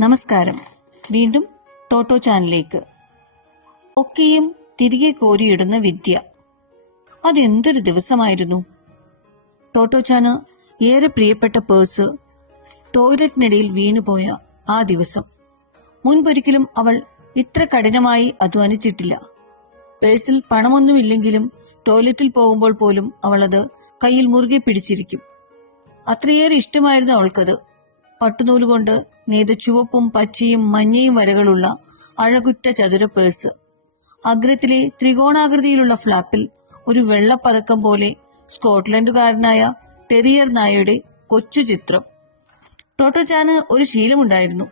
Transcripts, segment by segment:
നമസ്കാരം. വീണ്ടും ടോട്ടോ ചാനലിലേക്ക്. ഒക്കെയും തിരികെ കോരിയിടുന്ന വിദ്യ. അതെന്തൊരു ദിവസമായിരുന്നു. ടോട്ടോച്ചാന് ഏറെ പ്രിയപ്പെട്ട പേഴ്സ് ടോയ്ലറ്റിനിടയിൽ വീണുപോയ ആ ദിവസം. മുൻപൊരിക്കലും അവൾ ഇത്ര കഠിനമായി അധ്വാനിച്ചിട്ടില്ല. പേഴ്സിൽ പണമൊന്നുമില്ലെങ്കിലും ടോയ്ലറ്റിൽ പോകുമ്പോൾ പോലും അവൾ അത് കയ്യിൽ മുറുകെ പിടിച്ചിരിക്കും. അത്രയേറെ ഇഷ്ടമായിരുന്നു അവൾക്കത്. പട്ടുനൂലുകൊണ്ട് നെയ്ത ചുവപ്പും പച്ചയും മഞ്ഞയും വരകളുള്ള അഴകുറ്റ ചതുര പേഴ്സ്. അഗ്രത്തിലെ ത്രികോണാകൃതിയിലുള്ള ഫ്ലാപ്പിൽ ഒരു വെള്ളപ്പതക്കം പോലെ സ്കോട്ട്ലൻഡുകാരനായ ടെറിയർ നായയുടെ കൊച്ചു ചിത്രം. ടോട്ടോച്ചാന് ഒരു ശീലമുണ്ടായിരുന്നു.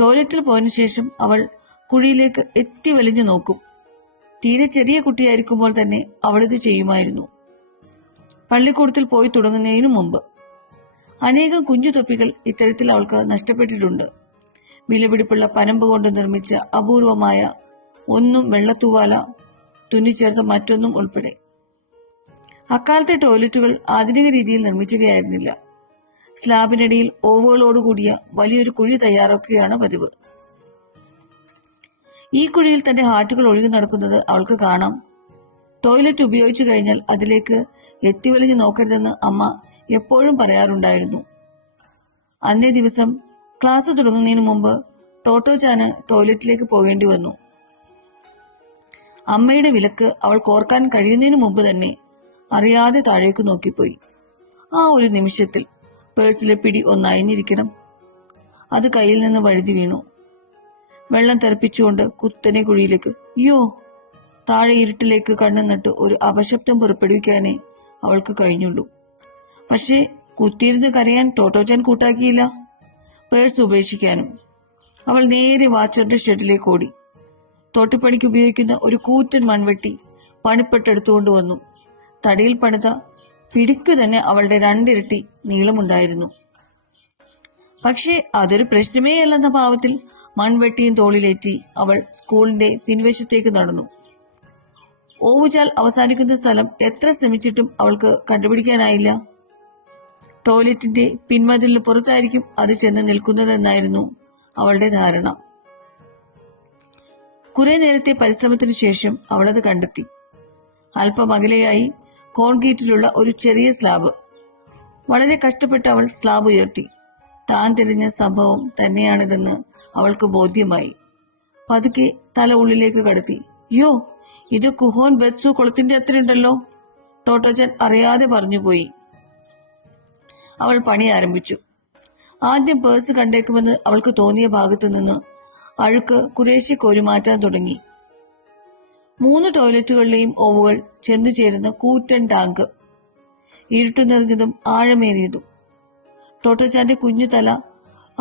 ടോയ്ലറ്റിൽ പോയതിനു ശേഷം അവൾ കുഴിയിലേക്ക് എത്തി വലിഞ്ഞു നോക്കും. തീരെ ചെറിയ കുട്ടിയായിരിക്കുമ്പോൾ തന്നെ അവളിത് ചെയ്യുമായിരുന്നു. പള്ളിക്കൂടത്തിൽ പോയി തുടങ്ങുന്നതിനു മുമ്പ്. അനേകം കുഞ്ഞു തൊപ്പികൾ ഇത്തരത്തിൽ അവൾക്ക് നഷ്ടപ്പെട്ടിട്ടുണ്ട്. വിലപിടിപ്പുള്ള പനമ്പ് കൊണ്ട് നിർമ്മിച്ച അപൂർവമായ ഒന്നും വെള്ളത്തൂവാല തുന്നിച്ചേർത്ത മറ്റൊന്നും ഉൾപ്പെടെ. അക്കാലത്തെ ടോയ്ലറ്റുകൾ ആധുനിക രീതിയിൽ നിർമ്മിച്ചവയായിരുന്നില്ല. സ്ലാബിനടിയിൽ ഓവുകളോടുകൂടിയ വലിയൊരു കുഴി തയ്യാറാക്കുകയാണ് പതിവ്. ഈ കുഴിയിൽ തന്റെ ഹാറ്റുകൾ ഒഴുകി നടക്കുന്നത് അവൾക്ക് കാണാം. ടോയ്ലറ്റ് ഉപയോഗിച്ചു കഴിഞ്ഞാൽ അതിലേക്ക് എത്തിവലിഞ്ഞു നോക്കരുതെന്ന് അമ്മ എപ്പോഴും പറയാറുണ്ടായിരുന്നു. അന്നേ ദിവസം ക്ലാസ് തുടങ്ങുന്നതിന് മുമ്പ് ടോട്ടോച്ചാന് ടോയ്ലറ്റിലേക്ക് പോകേണ്ടി വന്നു. അമ്മയുടെ വിലക്ക് അവൾ കോർക്കാൻ കഴിയുന്നതിന് മുമ്പ് തന്നെ അറിയാതെ താഴേക്ക് നോക്കിപ്പോയി. ആ ഒരു നിമിഷത്തിൽ പേഴ്സിലെ പിടി ഒന്നയഞ്ഞിരിക്കണം. അത് കയ്യിൽ നിന്ന് വഴുതി വീണു. വെള്ളം തെറിപ്പിച്ചുകൊണ്ട് കുത്തനെ കുഴിയിലേക്ക്. അയ്യോ! താഴെ ഇരുട്ടിലേക്ക് കണ്ണു നട്ട് ഒരു അപശബ്ദം പുറപ്പെടുവിക്കാനേ അവൾക്ക് കഴിഞ്ഞുള്ളൂ. പക്ഷേ കുത്തിയിരുന്ന് കരയാൻ ടോട്ടോച്ചാൻ കൂട്ടാക്കിയില്ല. പേഴ്സ് ഉപേക്ഷിക്കാനും. അവൾ നേരെ വാച്ചറുടെ ഷെഡിലേക്ക് ഓടി. തോട്ടിപ്പണിക്ക് ഉപയോഗിക്കുന്ന ഒരു കൂറ്റൻ മൺവെട്ടി പണിപ്പെട്ടെടുത്തുകൊണ്ട് വന്നു. തടിയിൽ പണിത പിടിക്കു തന്നെ അവളുടെ രണ്ടിരട്ടി നീളമുണ്ടായിരുന്നു. പക്ഷേ അതൊരു പ്രശ്നമേ അല്ലെന്ന ഭാവത്തിൽ മൺവെട്ടിയും തോളിലേറ്റി അവൾ സ്കൂളിന്റെ പിൻവശത്തേക്ക് നടന്നു. ഓവുചാൽ അവസാനിക്കുന്ന സ്ഥലം എത്ര ശ്രമിച്ചിട്ടും അവൾക്ക് കണ്ടുപിടിക്കാനായില്ല. ടോയ്ലറ്റിന്റെ പിൻമതിലിന് പുറത്തായിരിക്കും അത് ചെന്ന് നിൽക്കുന്നതെന്നായിരുന്നു അവളുടെ ധാരണ. കുറെ നേരത്തെ പരിശ്രമത്തിനു ശേഷം അവളത് കണ്ടെത്തി. അല്പം അകലെയായി കോൺക്രീറ്റിലുള്ള ഒരു ചെറിയ സ്ലാബ്. വളരെ കഷ്ടപ്പെട്ട് അവൾ സ്ലാബ് ഉയർത്തി. താൻ തിരിഞ്ഞ സംഭവം തന്നെയാണിതെന്ന് അവൾക്ക് ബോധ്യമായി. പതുക്കെ തല ഉള്ളിലേക്ക് കടത്തി. യോ, ഇത് കുഹോൻ ബെത്സു കുളത്തിന്റെ അത്രയുണ്ടല്ലോ, ടോട്ടോച്ചാൻ അറിയാതെ പറഞ്ഞുപോയി. അവൾ പണി ആരംഭിച്ചു. ആദ്യം പേഴ്സ് കണ്ടേക്കുമെന്ന് അവൾക്ക് തോന്നിയ ഭാഗത്തു നിന്ന് അഴുക്ക് കുറേശ്ശെ കോരിമാറ്റാൻ തുടങ്ങി. 3 ടോയ്ലറ്റുകളിലെയും ഓവുകൾ ചെന്നു ചേരുന്ന കൂറ്റൻ ടാങ്ക്. ഇരുട്ടു നിറഞ്ഞതും ആഴമേറിയതും. ടോട്ടോച്ചാന്റെ കുഞ്ഞു തല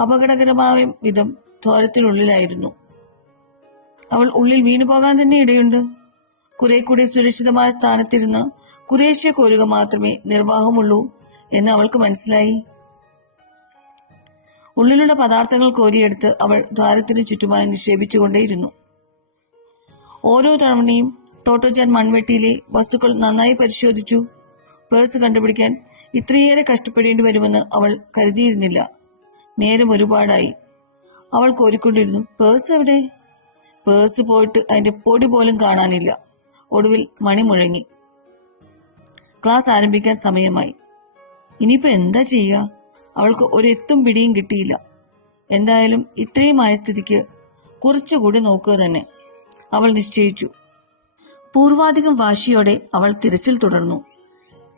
അപകടകരമായ വിധം ദ്വാരത്തിനുള്ളിലായിരുന്നു. അവൾ ഉള്ളിൽ വീണുപോകാൻ തന്നെ ഇടയുണ്ട്. കുറെ കൂടെ സുരക്ഷിതമായ സ്ഥാനത്തിരുന്ന് കുറേശ്ശെ കോരുക മാത്രമേ നിർവാഹമുള്ളൂ എന്ന് അവൾക്ക് മനസ്സിലായി. ഉള്ളിലുള്ള പദാർത്ഥങ്ങൾ കോരിയെടുത്ത് അവൾ ദ്വാരത്തിനു ചുറ്റുമായി നിക്ഷേപിച്ചുകൊണ്ടേയിരുന്നു. ഓരോ തവണയും ടോട്ടോച്ചാൻ മൺവെട്ടിയിലെ വസ്തുക്കൾ നന്നായി പരിശോധിച്ചു. പേഴ്സ് കണ്ടുപിടിക്കാൻ ഇത്രയേറെ കഷ്ടപ്പെടേണ്ടി വരുമെന്ന് അവൾ കരുതിയിരുന്നില്ല. നേരം ഒരുപാടായി. അവൾ കോരിക്കൊണ്ടിരുന്നു. പേഴ്സ് എവിടെ? പേഴ്സ് പോയിട്ട് അതിന്റെ പൊടി പോലും കാണാനില്ല. ഒടുവിൽ മണി മുഴങ്ങി. ക്ലാസ് ആരംഭിക്കാൻ സമയമായി. ഇനിയിപ്പോ എന്താ ചെയ്യുക? അവൾക്ക് ഒരെത്തും പിടിയും കിട്ടിയില്ല. എന്തായാലും ഇത്രയും ആയ സ്ഥിതിക്ക് കുറച്ചുകൂടി നോക്കുക തന്നെ അവൾ നിശ്ചയിച്ചു. പൂർവാധികം വാശിയോടെ അവൾ തിരച്ചിൽ തുടർന്നു.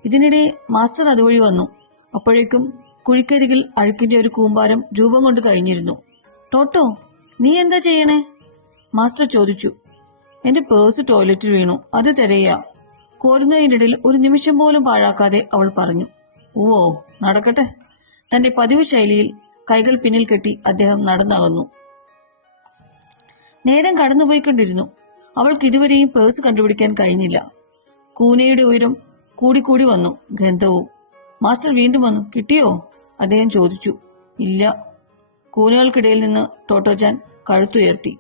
ഇതിനിടെ മാസ്റ്റർ അതുവഴി വന്നു. അപ്പോഴേക്കും കുഴിക്കരികിൽ അഴുക്കിന്റെ ഒരു കൂമ്പാരം രൂപം കൊണ്ട് കഴിഞ്ഞിരുന്നു. ടോട്ടോ, നീ എന്താ ചെയ്യണേ? മാസ്റ്റർ ചോദിച്ചു. എന്റെ പേഴ്സ് ടോയ്ലറ്റിൽ വീണു, അത് തിരയാ. കോരുന്നതിനിടയിൽ ഒരു നിമിഷം പോലും പാഴാക്കാതെ അവൾ പറഞ്ഞു. ഓ, നടക്കട്ടെ. തന്റെ പതിവ് ശൈലിയിൽ കൈകൾ പിന്നിൽ കെട്ടി അദ്ദേഹം നടന്നകന്നു. നേരം കടന്നുപോയിക്കൊണ്ടിരുന്നു. അവൾക്ക് ഇതുവരെയും പേഴ്സ് കണ്ടുപിടിക്കാൻ കഴിഞ്ഞില്ല. കൂനയുടെ ഉയരം കൂടിക്കൂടി വന്നു. ഗന്ധവും. മാസ്റ്റർ വീണ്ടും വന്നു. കിട്ടിയോ? അദ്ദേഹം ചോദിച്ചു. ഇല്ല. കൂനകൾക്കിടയിൽ നിന്ന് ടോട്ടോച്ചാൻ കഴുത്തുയർത്തി.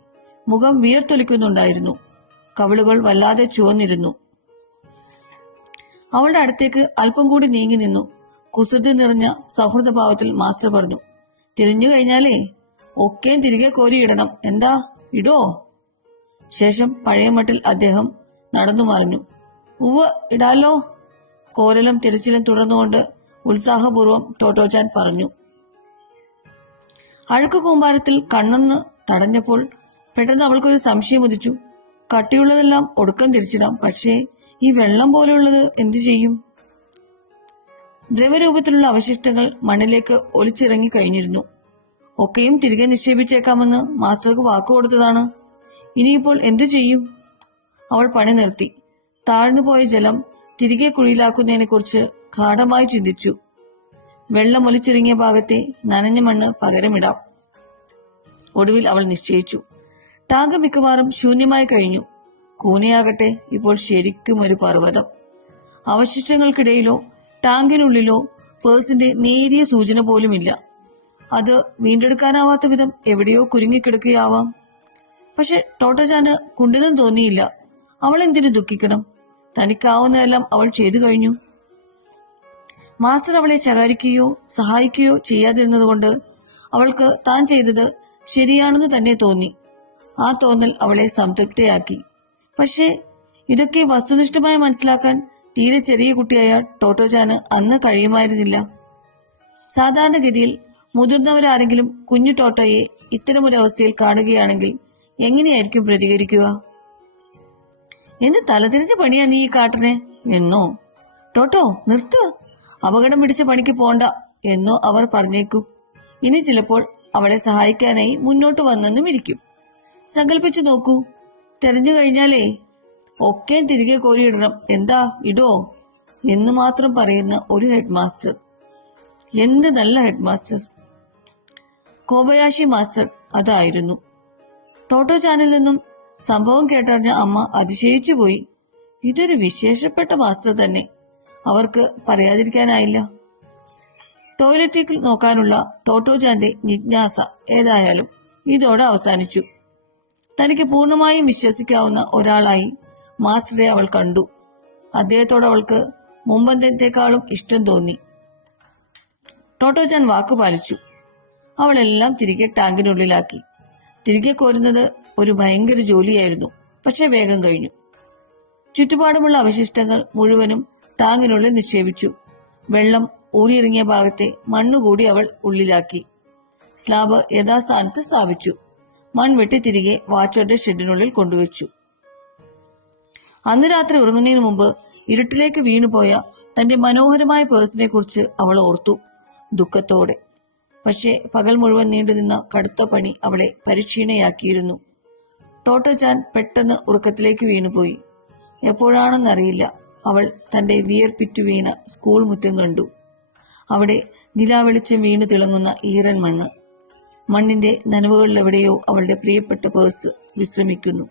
മുഖം വിയർത്തൊലിക്കുന്നുണ്ടായിരുന്നു. കവിളുകൾ വല്ലാതെ ചുവന്നിരുന്നു. അവളുടെ അടുത്തേക്ക് അല്പം കൂടി നീങ്ങി നിന്നു. കുസൃതി നിറഞ്ഞ സൗഹൃദഭാവത്തിൽ മാസ്റ്റർ പറഞ്ഞു. തിരിഞ്ഞു കഴിഞ്ഞാലേ ഒക്കെയും തിരികെ കോരിയിടണം. എന്താ, ഇടോ? ശേഷം പഴയ മട്ടിൽ അദ്ദേഹം നടന്നു മറിഞ്ഞു. ഉവ്വ്, ഇടാലോ. കോരലും തിരച്ചിലും തുടർന്നുകൊണ്ട് ഉത്സാഹപൂർവ്വം ടോട്ടോച്ചാൻ പറഞ്ഞു. അഴുക്ക് കൂമ്പാരത്തിൽ കണ്ണൊന്ന് തടഞ്ഞപ്പോൾ പെട്ടെന്ന് അവൾക്കൊരു സംശയം ഉദിച്ചു. കട്ടിയുള്ളതെല്ലാം ഒടുക്കം തിരിച്ചിടാം, പക്ഷേ ഈ വെള്ളം പോലെയുള്ളത് എന്തു ചെയ്യും? ദ്രവരൂപത്തിലുള്ള അവശിഷ്ടങ്ങൾ മണ്ണിലേക്ക് ഒലിച്ചിറങ്ങി കഴിഞ്ഞിരുന്നു. ഒക്കെയും തിരികെ നിക്ഷേപിച്ചേക്കാമെന്ന് മാസ്റ്റർക്ക് വാക്കുകൊടുത്തതാണ്. ഇനിയിപ്പോൾ എന്തു ചെയ്യും? അവൾ പണി നിർത്തി. താഴ്ന്നുപോയ ജലം തിരികെ കുഴിയിലാക്കുന്നതിനെക്കുറിച്ച് ഗാഢമായി ചിന്തിച്ചു. വെള്ളമൊലിച്ചിറങ്ങിയ ഭാഗത്തെ നനഞ്ഞ മണ്ണ് പകരമിടാം. ഒടുവിൽ അവൾ നിശ്ചയിച്ചു. ടാങ്ക് മിക്കവാറും ശൂന്യമായി കഴിഞ്ഞു. കൂനയാകട്ടെ ഇപ്പോൾ ശരിക്കും ഒരു പർവ്വതം. അവശിഷ്ടങ്ങൾക്കിടയിലോ ടാങ്കിനുള്ളിലോ പേഴ്സിന്റെ നേരിയ സൂചന പോലുമില്ല. അത് വീണ്ടെടുക്കാനാവാത്ത വിധം എവിടെയോ കുരുങ്ങിക്കിടക്കുകയാവാം. പക്ഷെ ടോട്ടോച്ചാന് കുണ്ഠിതം തോന്നിയില്ല. അവൾ എന്തിനു ദുഃഖിക്കണം? തനിക്കാവുന്നതെല്ലാം അവൾ ചെയ്തു കഴിഞ്ഞു. മാസ്റ്റർ അവളെ ശകാരിക്കുകയോ സഹായിക്കുകയോ ചെയ്യാതിരുന്നതുകൊണ്ട് അവൾക്ക് താൻ ചെയ്തത് ശരിയാണെന്ന് തന്നെ തോന്നി. ആ തോന്നൽ അവളെ സംതൃപ്തയാക്കി. പക്ഷേ ഇതൊക്കെ വസ്തുനിഷ്ഠമായി മനസ്സിലാക്കാൻ തീരെ ചെറിയ കുട്ടിയായ ടോട്ടോച്ചാന് അന്ന് കഴിയുമായിരുന്നില്ല. സാധാരണഗതിയിൽ മുതിർന്നവരാരെങ്കിലും കുഞ്ഞു ടോട്ടോയെ ഇത്തരമൊരവസ്ഥയിൽ കാണുകയാണെങ്കിൽ എങ്ങനെയായിരിക്കും പ്രതികരിക്കുക? എന്ത് തലതിരിഞ്ഞ പണിയാ നീ ഈ കാട്ടിനെ എന്നോ, ടോട്ടോ നിർത്ത്, അപകടം പിടിച്ച പണിക്ക് പോണ്ട എന്നോ അവർ പറഞ്ഞേക്കും. ഇനി ചിലപ്പോൾ അവളെ സഹായിക്കാനായി മുന്നോട്ട് വന്നെന്നും ഇരിക്കും. സങ്കല്പിച്ചു നോക്കൂ, തെരഞ്ഞു കഴിഞ്ഞാലേ ഒക്കെ തിരികെ കോരിയിടണം. എന്താ, ഇടോ എന്ന് മാത്രം പറയുന്ന ഒരു ഹെഡ് മാസ്റ്റർ. എന്ത് നല്ല ഹെഡ് മാസ്റ്റർ! കോബയാഷി മാസ്റ്റർ അതായിരുന്നു. ടോട്ടോച്ചാനിൽ നിന്നും സംഭവം കേട്ടറിഞ്ഞ അമ്മ അതിശയിച്ചുപോയി. ഇതൊരു വിശേഷപ്പെട്ട മാസ്റ്റർ തന്നെ, അവർക്ക് പറയാതിരിക്കാനായില്ല. ടോയ്ലറ്റിൽ നോക്കാനുള്ള ടോട്ടോച്ചാന്റെ ജിജ്ഞാസ ഏതായാലും ഇതോടെ അവസാനിച്ചു. തനിക്ക് പൂർണ്ണമായും വിശ്വസിക്കാവുന്ന ഒരാളായി മാസ്റ്ററെ അവൾ കണ്ടു. അദ്ദേഹത്തോട് അവൾക്ക് മുമ്പത്തേക്കാളും ഇഷ്ടം തോന്നി. ടോട്ടോച്ചാൻ വാക്കുപാലിച്ചു. അവളെല്ലാം തിരികെ ടാങ്കിനുള്ളിലാക്കി. തിരികെ കോരുന്നത് ഒരു ഭയങ്കര ജോലിയായിരുന്നു. പക്ഷെ വേഗം കഴിഞ്ഞു. ചുറ്റുപാടുമുള്ള അവശിഷ്ടങ്ങൾ മുഴുവനും ടാങ്കിനുള്ളിൽ നിക്ഷേപിച്ചു. വെള്ളം ഊരിയിറങ്ങിയ ഭാഗത്തെ മണ്ണുകൂടി അവൾ ഉള്ളിലാക്കി. സ്ലാബ് യഥാസ്ഥാനത്ത് സ്ഥാപിച്ചു. മൺവെട്ടി തിരികെ വാച്ചറുടെ ഷെഡിനുള്ളിൽ കൊണ്ടുവച്ചു. അന്ന് രാത്രി ഉറങ്ങുന്നതിന് മുമ്പ് ഇരുട്ടിലേക്ക് വീണുപോയ തന്റെ മനോഹരമായ പേഴ്സിനെ കുറിച്ച് അവൾ ഓർത്തു, ദുഃഖത്തോടെ. പക്ഷേ പകൽ മുഴുവൻ നീണ്ടുനിന്ന കടുത്ത പണി അവളെ പരിക്ഷീണയാക്കിയിരുന്നു. ടോട്ടോച്ചാൻ പെട്ടെന്ന് ഉറക്കത്തിലേക്ക് വീണുപോയി. എപ്പോഴാണെന്നറിയില്ല അവൾ തന്റെ വിയർപ്പിറ്റു വീണ സ്കൂൾ മുറ്റം കണ്ടു. അവിടെ നിലാവെളിച്ചം വീണു തിളങ്ങുന്ന ഈറൻ മണ്ണ്. മണ്ണിന്റെ നനവുകളിലെവിടെയോ അവളുടെ പ്രിയപ്പെട്ട പേഴ്സ് വിശ്രമിക്കുന്നു.